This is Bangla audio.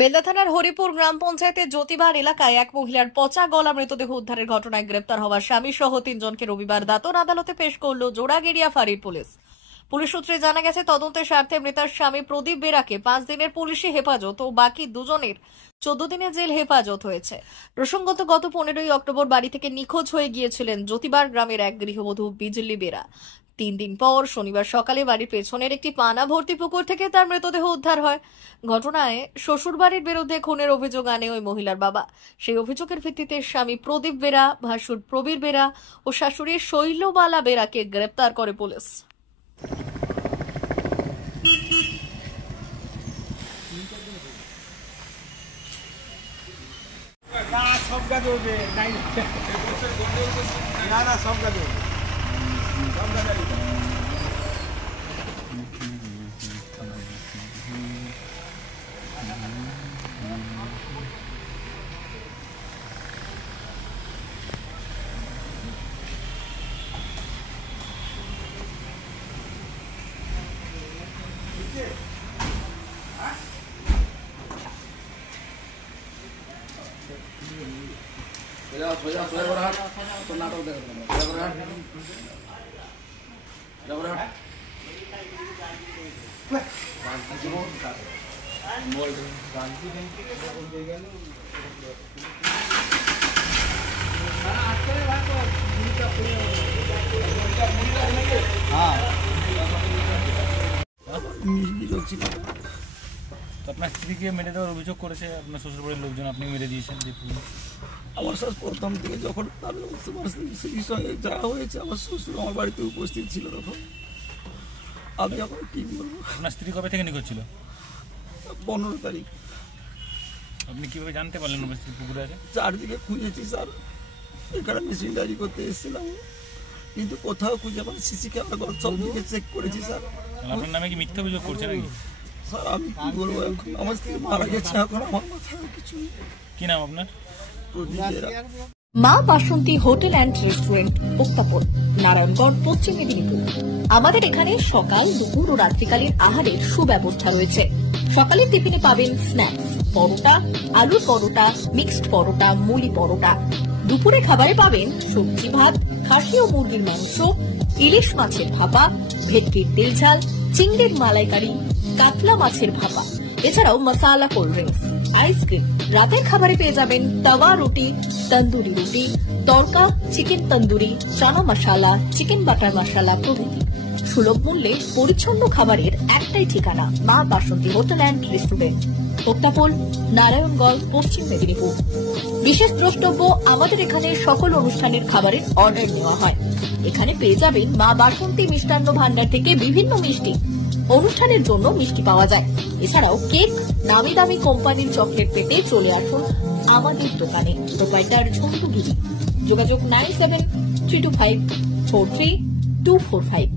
বেলদা থানার হরিপুর গ্রাম পঞ্চায়েতের জ্যোতিবার এলাকায় এক মহিলার পচা গলা মৃতদেহ উদ্ধারের ঘটনায় গ্রেপ্তার হওয়া স্বামী সহ 3 জনকে রবিবার দাঁতন আদালতে পেশ করল জোড়াগেড়িয়া ফাঁড়ির পুলিশ। পুলিশ সূত্রে জানা গেছে, তদন্তের স্বার্থে মৃতার স্বামী প্রদীপ বেরাকে 5 দিনের পুলিশি হেফাজত ও বাকি দুজনের 14 দিনের জেল হেফাজত হয়েছে। প্রসঙ্গত, গত 15ই অক্টোবর বাড়ি থেকে নিখোঁজ হয়ে গিয়েছিলেন জ্যোতিবার গ্রামের এক গৃহবধূ বিজলি বেরা। 3 দিন পর শনিবার সকালে বাড়ির পেছনের একটি পানা ভর্তি পুকুর থেকে তার মৃতদেহ উদ্ধার হয়। ঘটনায় শ্বশুরবাড়ির বিরুদ্ধে খুনের অভিযোগ আনে ওই মহিলার বাবা। সেই অভিযোগের ভিত্তিতে স্বামী প্রদীপ বেরা, ভাসুর প্রবীর বেরা ও শাশুড়ি শৈলবালা বেরাকে গ্রেপ্তার করে পুলিশ। আপনার স্ত্রীকে মেরে দেওয়ার অভিযোগ করেছে আপনার শ্বশুরবাড়ির লোকজন, আপনি মেরে দিয়েছেন। আমার প্রথম থেকে যখন তার স্ত্রীর সঙ্গে যা হয়েছে, আমার শ্বশুর আমার বাড়িতে উপস্থিত ছিল, তখন আমি এখন কি বলবো। আপনার স্ত্রী কবে থেকে নিখোঁজ ছিল? 15 তারিখ। আপনি কিভাবে জানতে পারলেন আমার স্ত্রী পুকুরে আছে? চারদিকে খুঁজেছি স্যার, এখানে মেশিনারি করতে এসেছিলাম, কিন্তু কোথাও খুঁজে আমার সিসি ক্যামেরা সব দিকে চেক করেছি স্যার। আপনার নামে কি মিথ্যা অভিযোগ করছে নাকি? স্যার আমি কি বলবো, এখন আমার স্ত্রী মারা গেছে, এখন আমার মাথায় কিছু নেই। কি নাম আপনার? মা বাসন্তী হোটেল অ্যান্ড রেস্টুরেন্ট, উত্তাপন, নারায়ণগড়, পশ্চিম মেদিনীপুর। আমাদের এখানে সকাল, দুপুর ও রাত্রিকালীন আহারের সুব্যবস্থা রয়েছে। সকালের টিফিনে পাবেন স্ন্যাক্স, পরোটা, আলুর পরোটা, মিক্সড পরোটা, মুলি পরোটা। দুপুরে খাবারে পাবেন সবজি ভাত, খাসি ও মুরগির মাংস, ইলিশ মাছের ভাপা, ভেটকির তেল ঝাল, চিংড়ির মালাইকারি, কাতলা মাছের ভাপা, এছাড়াও মশালা কোল্ড ড্রিঙ্কস, আইসক্রিম। রাতের খাবারে পেয়ে যাবেন তাওয়া রুটি, তন্দুরি রুটি, তড়কা, চিকেন তন্দুরি, চানা মশালা, চিকেন বাটার মশালা প্রভৃতি। সুলভ মূল্যে পরিচ্ছন্ন খাবারের একটাই ঠিকানা, মা বাসন্তী হোটেল অ্যান্ড রেস্টুরেন্ট, উত্তাপন, নারায়ণগড়, পশ্চিম মেদিনীপুর। বিশেষ দ্রষ্টব্য, আমাদের এখানে সকল অনুষ্ঠানের খাবারের অর্ডার নেওয়া হয়। এখানে পেয়ে যাবেন মা বাসন্তী মিষ্টান্ন ভান্ডার থেকে বিভিন্ন মিষ্টি। অনুষ্ঠানের জন্য মিষ্টি পাওয়া যায়। এছাড়াও কেক, নামি দামি কোম্পানির চকলেট পেতে চলে আসুন আমাদের দোকানে। প্রোপাইটার ঝন্টু গিরি। যোগাযোগ 9732543245।